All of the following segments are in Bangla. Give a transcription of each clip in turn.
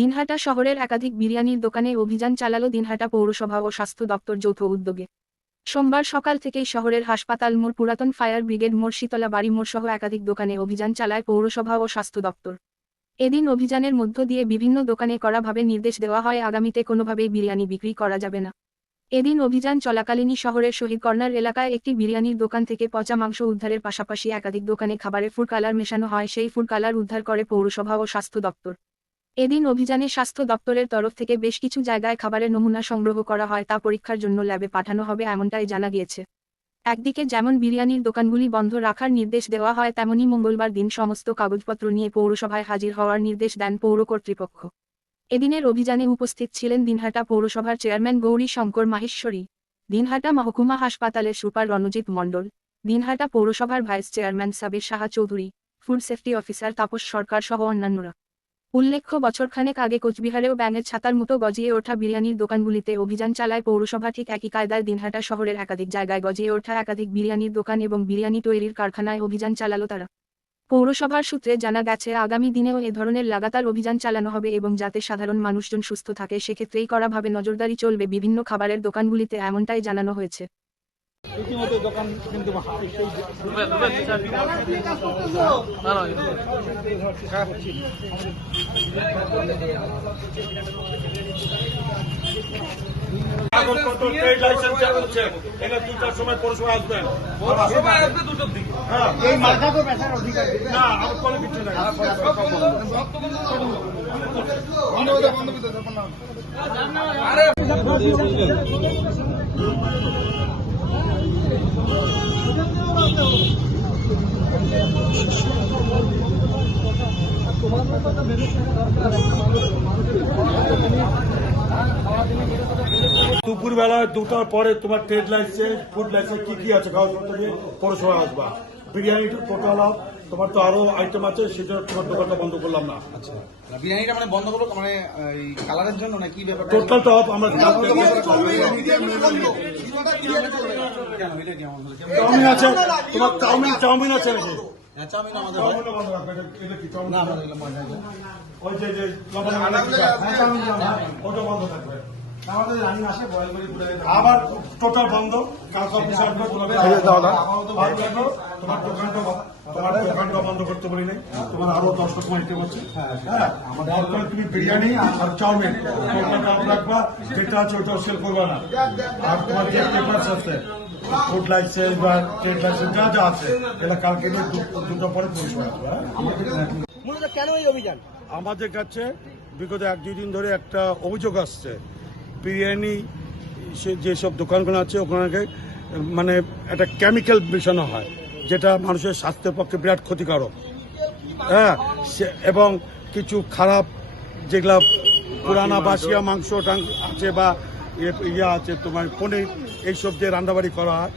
দিনহাটা শহরের একাধিক বিরিয়ানির দোকানে অভিযান চালালো দিনহাটা পৌরসভা ও স্বাস্থ্য দপ্তর যৌথ উদ্যোগে। সোমবার সকাল থেকেই শহরের হাসপাতাল মোড়, পুরাতন ফায়ার ব্রিগেড মোড়, শীতলা বাড়ি মোড় সহ একাধিক দোকানে অভিযান চালায় পৌরসভা ও স্বাস্থ্য দপ্তর। এদিন অভিযানের মধ্য দিয়ে বিভিন্ন দোকানে কড়াভাবে নির্দেশ দেওয়া হয়, আগামীতে কোনোভাবেই বিরিয়ানি বিক্রি করা যাবে না। এদিন অভিযান চলাকালীনই শহরের শহীদ কর্নার এলাকায় একটি বিরিয়ানির দোকান থেকে পচা মাংস উদ্ধারের পাশাপাশি একাধিক দোকানে খাবারে ফুড কালার মেশানো হয়, সেই ফুড কালার উদ্ধার করে পৌরসভা ও স্বাস্থ্য দপ্তর। এদিন অভিযানে স্বাস্থ্য দপ্তরের তরফ থেকে বেশ কিছু জায়গায় খাবারের নমুনা সংগ্রহ করা হয়, তা পরীক্ষার জন্য ল্যাবে পাঠানো হবে এমনটাই জানা গিয়েছে। একদিকে যেমন বিরিয়ানির দোকানগুলি বন্ধ রাখার নির্দেশ দেওয়া হয়, তেমনি মঙ্গলবার দিন সমস্ত কাগজপত্র নিয়ে পৌরসভায় হাজির হওয়ার নির্দেশ দেন পৌর কর্তৃপক্ষ। এদিনের অভিযানে উপস্থিত ছিলেন দিনহাটা পৌরসভার চেয়ারম্যান গৌরী শঙ্কর মাহেশ্বরী, দিনহাটা মহকুমা হাসপাতালের সুপার রণজিৎ মণ্ডল, দিনহাটা পৌরসভার vice chairman Sabir Saha Chowdhury, food safety officer Tapas Sarkar সহ অন্যান্যরা। উল্লেখ্য, বছরখানেক আগে কোচবিহারেও ব্যাঙের ছাতার মতো গজিয়ে ওঠা বিরিয়ানির দোকানগুলিতে অভিযান চালায় পৌরসভা ঠিক একই কায়দায় দিনহাটা শহরের একাধিক জায়গায় গজিয়ে ওঠা একাধিক বিরিয়ানির দোকান এবং বিরিয়ানি তৈরির কারখানায় অভিযান চালালো তারা। পৌরসভার সূত্রে জানা গেছে, আগামী দিনেও এ ধরনের লাগাতার অভিযান চালানো হবে এবং যাতে সাধারণ মানুষজন সুস্থ থাকে, সেক্ষেত্রেই কড়াভাবে নজরদারি চলবে বিভিন্ন খাবারের দোকানগুলিতে, এমনটাই জানানো হয়েছে। রীতিমতো দোকান কিন্তু কাগজপত্র ট্রেড লাইসেন্স চলছে এটা দুটার সময় পৌরসভা আসবেন হ্যাঁ এই মার্কা তো বেচার অধিকার না আমার কোনো কিছু নাই দুপুরবেলা দুটার পরে তোমার ট্রেড লাইসেন্স ফুড লাইসেন্স কি কি আছে? কাগজপত্র নিয়ে পৌরসভা আসবা। বিরিয়ানি টোটাল তোমার তো আরও আইটেম আছে সেটা তোমার দোকানটা বন্ধ করলাম না। আচ্ছা। বিরিয়ানিটা মানে বন্ধ করব মানে এই কালারের জন্য না কি ব্যাপার টোটাল আমরা চাউমিন আছে। তোমার চাউমিন চাউমিন আছে নাকি? চাউমিন আমাদের চাউমিনও বন্ধ রাখবে এটা- এটা কি চাউমিন না আমাদের এগুলো ময়দা আছে। ওই যে যে লবণের আলাদা হ্যাঁ, চাউমিন, চাউমিন। ওটা বন্ধ থাকবে পুরো আবার টোটাল বন্ধ কালকে অফিস আসবে ভালো তোমার দোকানটা বন্ধ- তোমার দোকানটা বন্ধ করতে নাই তোমার আরও দশ রকম আইটেম আছে। হ্যাঁ দরকার তুমি বিরিয়ানি আর চাউমিন। দোকানটা আপ রাখবা যেটা আছে ওটা সেল করবা না। আর তোমার যে আছে ফুড লাইসেন্স বা ট্রেড লাইসেন্স যা যা আছে এটা কালকে দু- দুটো পরে পরিষেবা হ্যাঁ? মূলত কেন এই অভিযান? আমাদের কাছে বিগত এক দুই দিন ধরে একটা অভিযোগ আসছে। বিরিয়ানি সে যেসব দোকানগুলো আছে ওখানে মানে একটা কেমিক্যাল মেশানো হয় যেটা মানুষের স্বাস্থ্যের পক্ষে বিরাট ক্ষতিকারক। হ্যাঁ এবং কিছু খারাপ যেগুলা পুরানা বাসিয়া মাংস টাং- আছে বা ইয়ে- আছে তোমার পনির এইসব দিয়ে রান্নাবাড়ি করা হয়।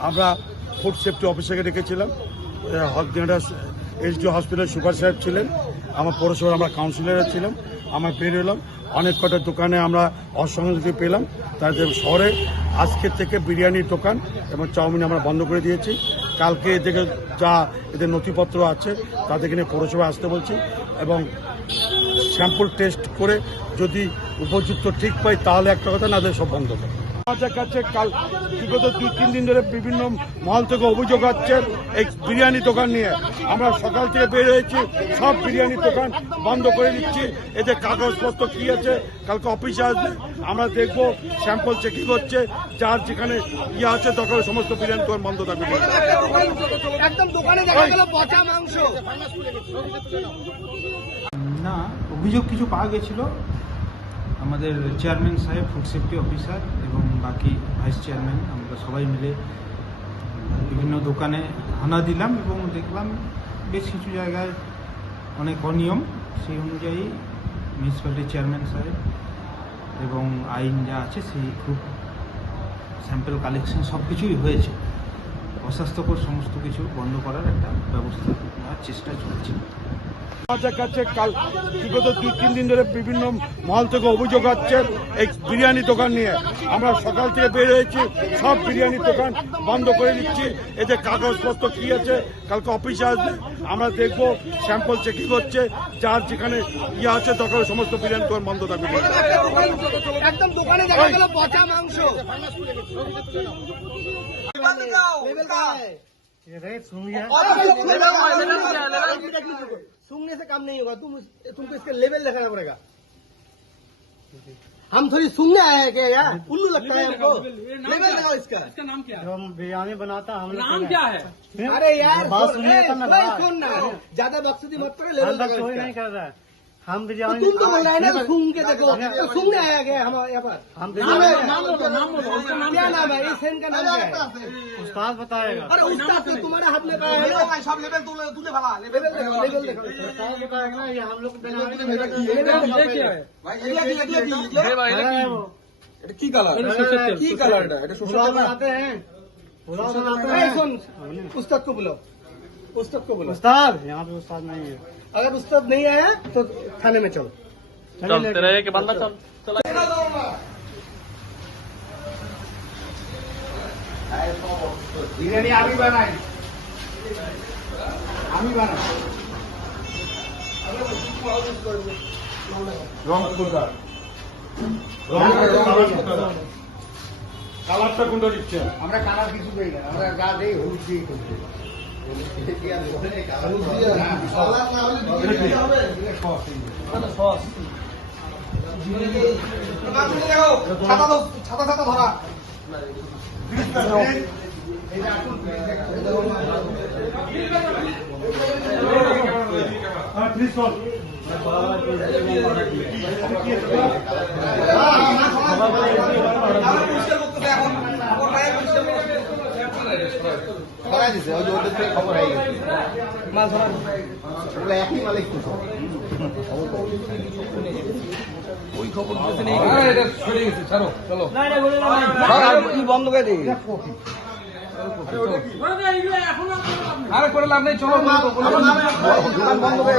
আমরা ফুড সেফটি অফিসারকে ডেকেছিলাম। এইচডি হসপিটাল সুপার সাহেব ছিলেন। আমার পৌরসভার আমরা কাউন্সিলর ছিলাম। আমরা বের হলাম। অনেক কটা দোকানে আমরা অসংস্কৃতি পেলাম। তাদের শহরে আজকের থেকে বিরিয়ানির দোকান এবং চাউমিন আমরা বন্ধ করে দিয়েছি। কালকে এদিকে যা এদের নথিপত্র আছে, তাদেরকে নিয়ে পৌরসভা আসতে বলছি এবং স্যাম্পল টেস্ট করে যদি উপযুক্ত ঠিক পাই, তাহলে একটা কথা না সব বন্ধ করে কাছে কাল বিগত দুই তিন দিন ধরে বিভিন্ন মহল থেকে অভিযোগ হচ্ছে এই বিরিয়ানি দোকান নিয়ে। আমরা সকাল থেকে বের হয়েছি সব বিরিয়ানি দোকান বন্ধ করে দিচ্ছি। এতে কাগজপত্র কি আছে কালকে অফিসে আসবে। আমরা দেখব স্যাম্পল চেকিং হচ্ছে যার যেখানে ইয়ে আছে তখন সমস্ত বিরিয়ানি দোকান বন্ধ থাকবে। একদম দোকানে দেখা গেল পচা মাংস। না অভিযোগ কিছু পাওয়া গেছিল। আমাদের চেয়ারম্যান সাহেব ফুড সেফটি অফিসার। এবং বাকি ভাইস চেয়ারম্যান আমরা সবাই মিলে বিভিন্ন দোকানে হানা দিলাম এবং দেখলাম বেশ কিছু জায়গায় অনেক অনিয়ম। সেই অনুযায়ী মিউনিসিপ্যালিটির চেয়ারম্যান সাহেব এবং আইন যা আছে সেই খুব স্যাম্পেল কালেকশন সব কিছুই হয়েছে। অস্বাস্থ্যকর সমস্ত কিছু বন্ধ করার একটা ব্যবস্থা নেওয়ার চেষ্টা চলছে। আমাদের কাছে কাল বিগত দুই তিন দিন ধরে বিভিন্ন মহল থেকে অভিযোগ আসছে এই বিরিয়ানি দোকান নিয়ে। আমরা সকাল থেকে বের হয়েছি সব বিরিয়ানি দোকান বন্ধ করে দিচ্ছি। এতে কাগজপত্র কি আছে কালকে অফিসে আসবে আমরা দেখব স্যাম্পল চেকিং হচ্ছে যার যেখানে ইয়ে আছে দরকার সমস্ত বিরিয়ানি দোকান বন্ধ থাকবে। একদম দোকানে দেখা গেল পচা মাংস। सूंघने से काम नहीं होगा तुम तुमको इसका लेवल दिखाना पड़ेगा। हम थोड़ी सुनने आए हैं क्या यार? उल्लू लगता है हमको। लेवल लगाओ इसका। इसका नाम क्या है? हम बिरयानी बनाता हम नाम क्या है? अरे यार बात सुन- सुनिए तो ज़्यादा बकचोदी मत करो लेवल लगाओ नहीं कर रहा है। हम तो तुम तो बोल रहे हैं ना घूम के देखो तो आया गया हमारे यहाँ पर। हम नाम है नाम बोलो नाम बोलो नाम क्या नाम है? इस का नाम क्या है? उस्ताद बताएगा। अरे उस्ताद तो तुम्हारा हमने कहा है सब लेवल तू तूने भला लेवल देखो लेवल देखो। उस्ताद बताएगा ना ये हम लोग ये क्या है? भाई ये ये ये ये भाई ये है। है। ये उस्ताद को बुलाओ। उस्ताद को बुलाओ। उस्ताद यहाँ पे उस्ताद नहीं है। अगर उस्ताद नहीं आया तो थाने में चलो चलिए लेके- বিরিয়ানি আমি বানাই আমি বানাই রংপুরটা কালারটা কোনটা দিচ্ছে আমরা কালার কিছু করি না আমরা গা দেই হলুদ দিয়ে করি ছাতা ছাতা ধরা হ্যাঁ প্লিজ কল ধরা দিছে ওই যে ওদের থেকে খবর হয়ে গেছে মাল ধরা। ওগুলো একই মালিক তো সব ওই খবর বন্ধ করে দিই আরে করে লাভ নেই চলো। বন্ধ করে।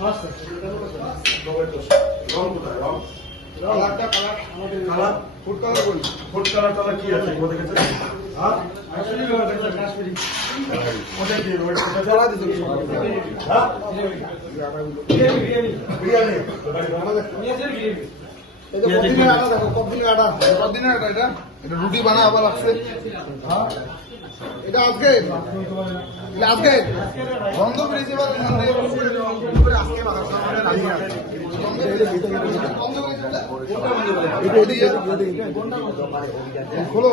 হ্যাঁ হ্যাঁ কদিনের এটা রুটি বানা আবার লাগছে এটা আজকে? এটা আজকে? বন্ধ প্রিন্সিপাল আজকে খোলো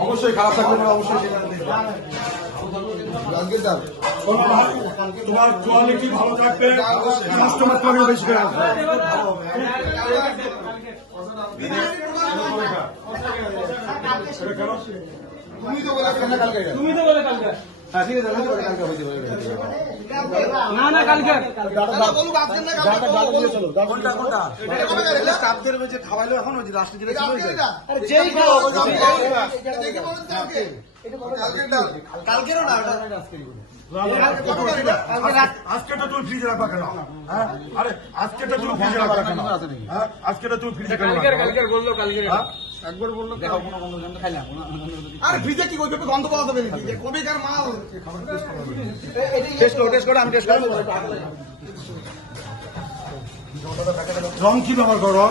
অবশ্যই খারাপ থাকবে না অবশ্যই তোমার কোয়ালিটি ভালো থাকবে কাস্টমার তোমাকে বেশি করে আসবে। তুমি তো বলে কালকে? তুমি তো বলে কালকে। হ্যাঁ ঠিক আছে কালকে কালকে। হইতে পারে না না কালকে কালকেরও না আরে ফ্রিজে কি গন্ধ যাবে মাল করো করো রং কি ব্যবহার করো?